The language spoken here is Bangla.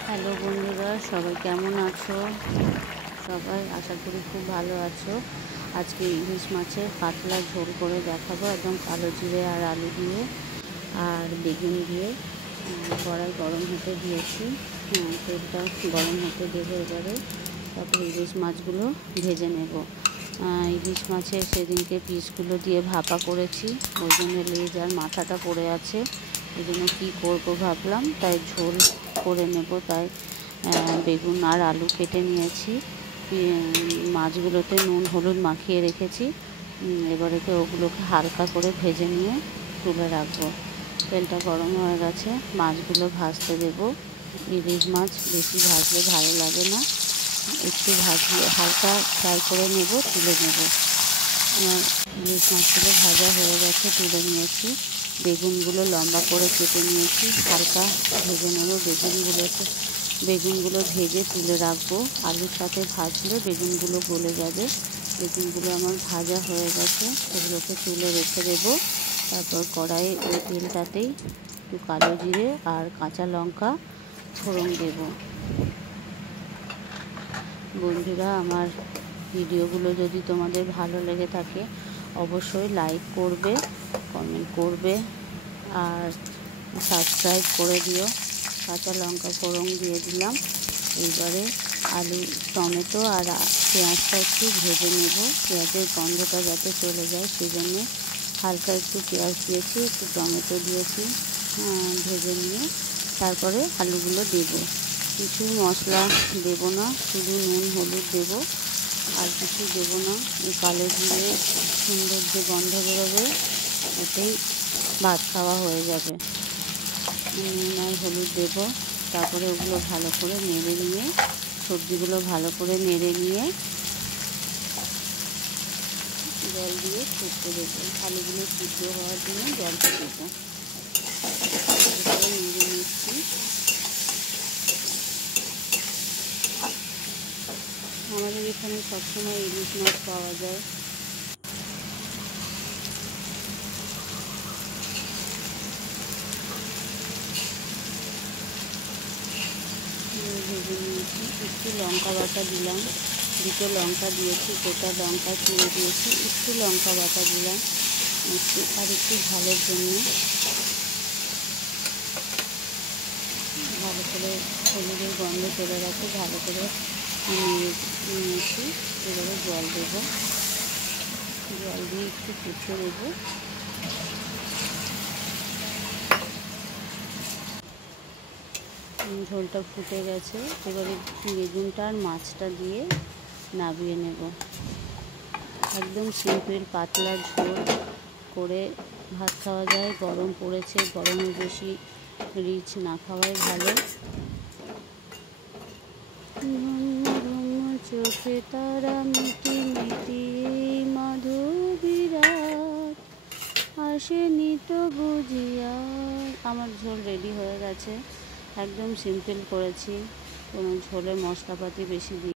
হ্যালো বন্ধুরা, সবাই কেমন আছো? সবাই আশা করি খুব ভালো আছো। আজকে ইলিশ মাছের পাতলা ঝোল করে দেখাবো, একদম কালো জিরে আর আলু দিয়ে আর বেগুন দিয়ে। কড়াই গরম হতে দিয়েছি, তেলটা গরম হতে দেবো এবারে। তারপরে ইলিশ মাছগুলো ভেজে নেব। ইলিশ মাছের সেদিনকে পিসগুলো দিয়ে ভাপা করেছি, ওই জন্য লেজ আর মাথাটা পড়ে আছে। এই জন্য কী করবো ভাবলাম, তাই ঝোল করে নেব। তাই বেগুন আর আলু কেটে নিয়েছি, মাছগুলোতে নুন হলুদ মাখিয়ে রেখেছি। এবারে ওগুলোকে হালকা করে ভেজে নিয়ে তুলে রাখবো। তেলটা গরম হয়ে গেছে, মাছগুলো ভাজতে দেব। ইলিশ মাছ বেশি ভাজলে ভালো লাগে না, একটু ভাজলে হালকা ফ্রাই করে নেব, তুলে নেব। ইলিশ মাছগুলো ভাজা হয়ে গেছে, তুলে নিয়েছি। বেগুনগুলো লম্বা করে কেটে নিয়েছি, হালকা ভেজে নেব। বেগুনগুলো ভেজে তুলে রাখবো। আলুর সাথে ভাজলে বেগুনগুলো গলে যাবে। বেগুনগুলো আমার ভাজা হয়ে গেছে, এগুলোকে তুলে রেখে দেবো। তারপর কড়াইয়ে ওই তেলটাতেই একটু কালো জিরে আর কাঁচা লঙ্কা ফোড়ন দেব। বন্ধুরা, আমার ভিডিওগুলো যদি তোমাদের ভালো লেগে থাকে অবশ্যই লাইক করবে, কমেন্ট করবে আর সাবস্ক্রাইব করে দিও। কাঁচা লঙ্কা ফোড়ন দিয়ে দিলাম। এইবারে আলু, টমেটো আর পেঁয়াজটা একটু ভেজে নেব। পেঁয়াজের গন্ধটা যাতে চলে যায় সেজন্য হালকা একটু পেঁয়াজ দিয়েছি, একটু টমেটো দিয়েছি। ভেজে নিয়ে তারপরে আলুগুলো দেব। কিছু মশলা দেব না, শুধু নুন হলুদ দেব, আর কিছু দেব না। এই কালো জিরে সুন্দর যে গন্ধ বেরোবে, এতেই ভাত খাওয়া হয়ে যাবে। নুন আর হলুদ দেব, তারপরে ওগুলো ভালো করে নেড়ে নিয়ে, সবজিগুলো ভালো করে নেড়ে নিয়ে জল দিয়ে ফুটতে দেবো। আলুগুলো সিদ্ধ হওয়ার জন্য জলটা দেবো। নেড়ে নিচ্ছি। আমাদের এখানে সবসময় ইলিশ মাছ পাওয়া যায়। ভেজে নিয়েছি, একটু লঙ্কা বাটা দিলাম, দুটো লঙ্কা দিয়েছি, গোটা লঙ্কা চিড়ে দিয়েছি, একটু লঙ্কা বাটা দিলাম একটু ঝালের জন্য। ভালো করে হলুদের গন্ধ চলে গেছে, ভালো করে নিয়েছি। এবারে জল দেবো, জল দিয়ে একটু ফুটতে দেবো। ঝোলটা ফুটে গেছে, এবারে বেগুনটা আর মাছটা দিয়ে নামিয়ে নেব। একদম সিম্পল পাতলা ঝোল করে ভাত খাওয়া যায়। গরম পড়েছে, গরমে বেশি রিচ না খাওয়াই ভালো। চোখে তারা মিটি মিটি মাধবীরাত আসেনি তো বুঝিয়া। আমার ঝোল রেডি হয়ে গেছে, একদম সিম্পল করেছি, কোনো ঝোলে মশলাপাতি বেশি দিই।